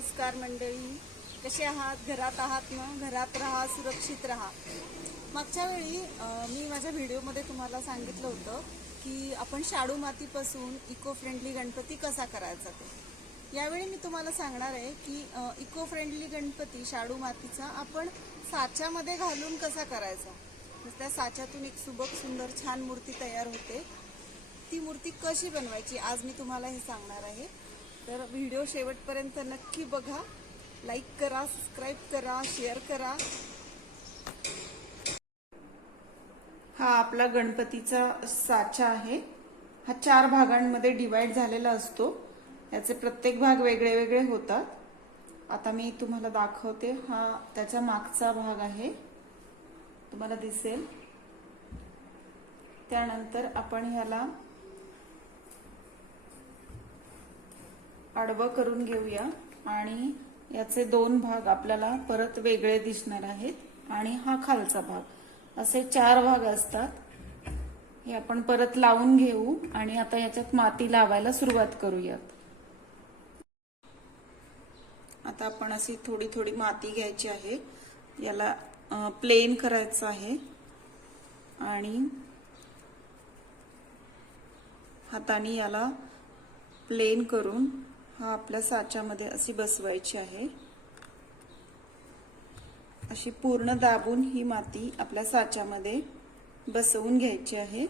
नमस्कार मंडळी, कसे आहात? घरात आहात ना? घरात राहा, सुरक्षित राहा. मागच्या वेळी मी माझ्या व्हिडिओमध्ये तुम्हाला सांगितलं होतं की आपण शाडू मातीपासून इको फ्रेंडली गणपती कसा करायचा ते. यावेळी मी तुम्हाला सांगणार आहे की इको फ्रेंडली गणपती शाडू मातीचा आपण साच्यामध्ये घालून कसा करायचा. त्या साच्यातून एक सुबक सुंदर छान मूर्ती तयार होते. ती मूर्ती कशी बनवायची आज मी तुम्हाला हे सांगणार आहे. तर व्हिडिओ शेवटपर्यंत नक्की बघा. लाईक करा, सबस्क्राईब करा, शेअर करा. हा आपला गणपतीचा साचा आहे. हा 4 भागांमध्ये डिवाइड झालेला असतो. याचे प्रत्येक भाग वेगळे वेगळे होतात. आता मी तुम्हाला दाखवते. हा त्याचा मागचा भाग आहे, तुम्हाला दिसेल. त्यानंतर आपण ह्याला आडवं करून घेऊया आणि याचे 2 भाग आपल्याला परत वेगळे दिसणार आहेत आणि हा खालचा भाग, असे 4 भाग असतात. हे आपण परत लावून घेऊ आणि आता याच्यात माती लावायला सुरुवात करूयात. आता आपण अशी थोडी थोडी माती घ्यायची आहे. याला प्लेन करायचं आहे आणि हाताने याला प्लेन करून हा आपल्या साच्यामध्ये अशी बसवायची आहे. अशी पूर्ण दाबून ही माती आपल्या साच्यामध्ये बसवून घ्यायची आहे.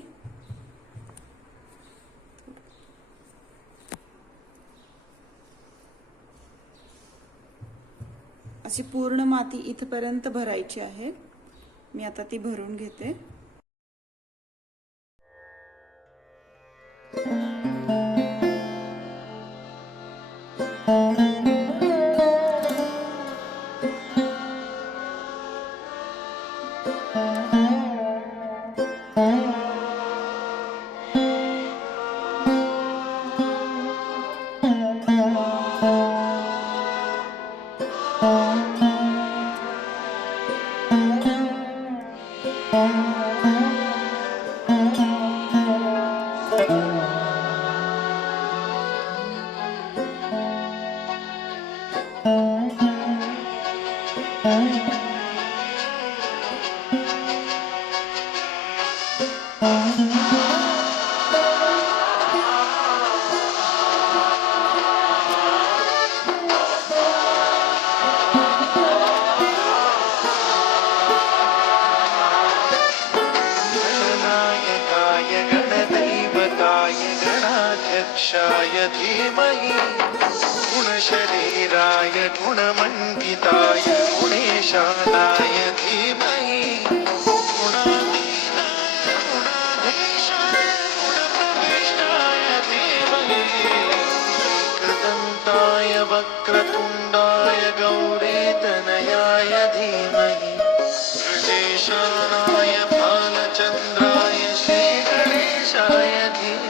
अशी पूर्ण माती इथपर्यंत भरायची आहे. मी आता ती भरून घेते. गणाध्यक्षाय धीमहि गुणशरीराय गुणमण्डिताय गुणेशानाय धीमहि गुणाधीनाय गुणाधीशाय गुणप्रविष्टाय धीमहि एकदन्ताय वक्रतुण्डाय गौरीतनयाय धीमहि गणेशानाय भालचन्द्राय श्रीगणेशाय धीमहि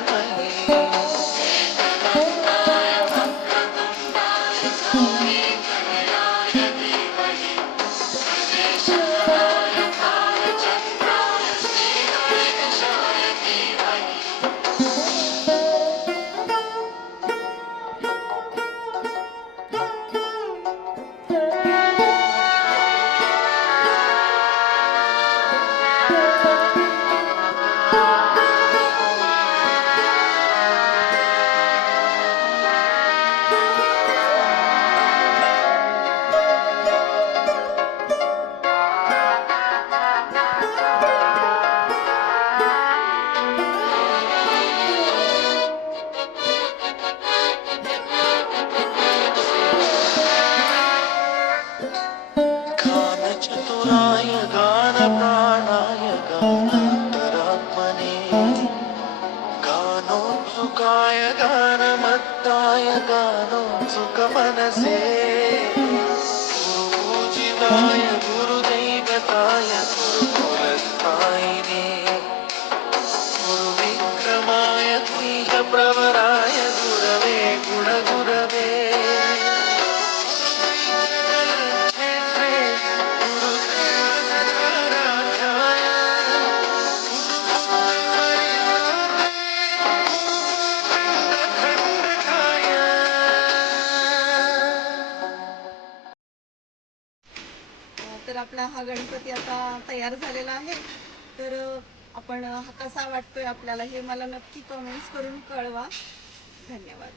चतुराय गानप्राणाय गानान्तरात्मने गानोत्सुकाय गानमत्ताय गानोत्सुकमनसे गुरुपूजिताय गुरुदैवताय गुरुकुलस्थायिने गुरुविक्रमाय द्विजप्रवराय गुरवे गुणगुरवे तर आपला हा गणपती आता तयार झालेला आहे. तर आपण हा कसा वाटतोय आपल्याला हे मला नक्की कमेंट्स करून कळवा. धन्यवाद.